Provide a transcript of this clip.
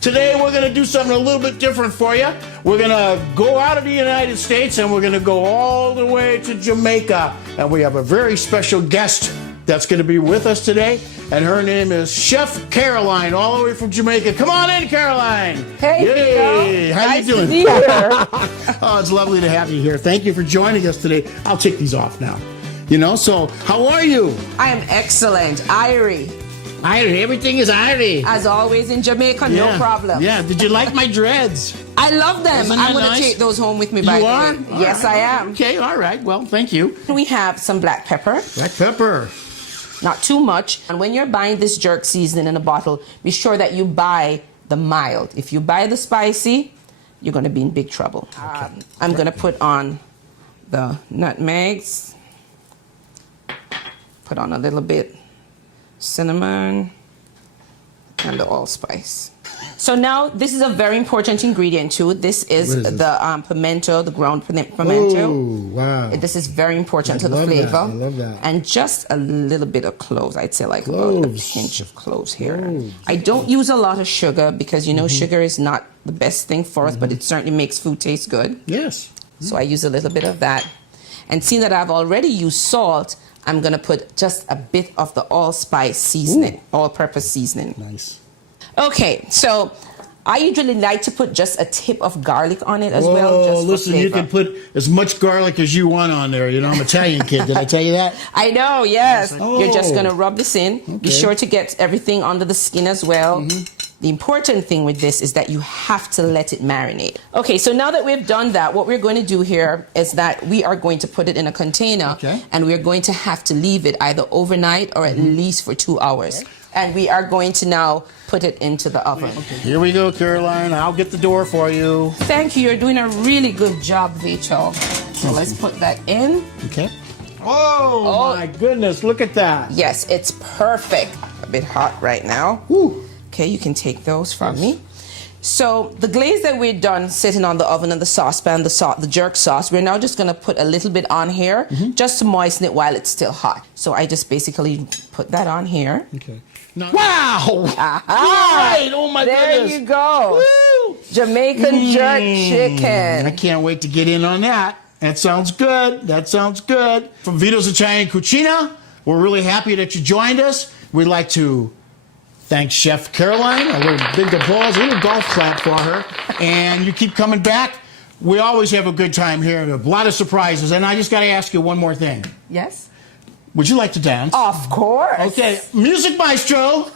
Today we're going to do something a little bit different for you. We're going to go out of the United States and we're going to go all the way to Jamaica. And we have a very special guest that's going to be with us today. And her name is Chef Caroline, all the way from Jamaica. Come on in, Caroline. Hey, Vito. How nice you doing? To be here. Oh, it's lovely to have you here. Thank you for joining us today. I'll take these off now. You know, so how are you? I am excellent. Irie. Irie, everything is Irie. As always in Jamaica, no problem. Yeah, did you like my dreads? I love them. Isn't I'm that going to nice? take those home with me, by You the are? way. Yes, I am. Okay, all right. Well, thank you. We have some black pepper. Black pepper. Not too much. And when you're buying this jerk seasoning in a bottle, be sure that you buy the mild. If you buy the spicy, you're going to be in big trouble. Okay. I'm going to put on the nutmegs. Put on a little bit cinnamon and the allspice. So now this is a very important ingredient too. This is the pimento, the ground pimento. Oh, wow. This is very important to the flavor. I love that. And just a little bit of cloves. I'd say like about a pinch of cloves here. I don't use a lot of sugar because you know sugar is not the best thing for us, but it certainly makes food taste good. Yes. So I use a little bit of that. And seeing that I've already used salt, I'm going to put just a bit of the allspice seasoning, all-purpose seasoning. Nice. Okay, so I usually like to put just a tip of garlic on it as well. Just Listen, you can put as much garlic as you want on there. You know, I'm Italian kid. Did I tell you that? I know, yes. Oh. You're just going to rub this in. Okay. Be sure to get everything under the skin as well. The important thing with this is that you have to let it marinate. Okay, so now that we've done that, what we're going to do here is that we are going to put it in a container and we're going to have to leave it either overnight or at least for 2 hours. Okay. And we are going to now put it into the oven. Okay. Here we go, Caroline. I'll get the door for you. Thank you. You're doing a really good job, Vito. So let's put that in. Okay. Oh, my goodness. Look at that. Yes, it's perfect. A bit hot right now. Woo. Okay, you can take those from me. So the glaze that we're done sitting on the oven and the saucepan, the jerk sauce, we're now just going to put a little bit on here just to moisten it while it's still hot. So I just basically put that on here. Okay. Now, wow! Right! Oh my goodness! There you go. Woo. Jamaican jerk chicken. I can't wait to get in on that. That sounds good. That sounds good. From Vito's Italian Cucina, we're really happy that you joined us. We'd like to thank Chef Caroline. A little big applause, a little golf clap for her. And you keep coming back. We always have a good time here. A lot of surprises. And I just got to ask you one more thing. Yes? Would you like to dance? Of course. Okay, music maestro.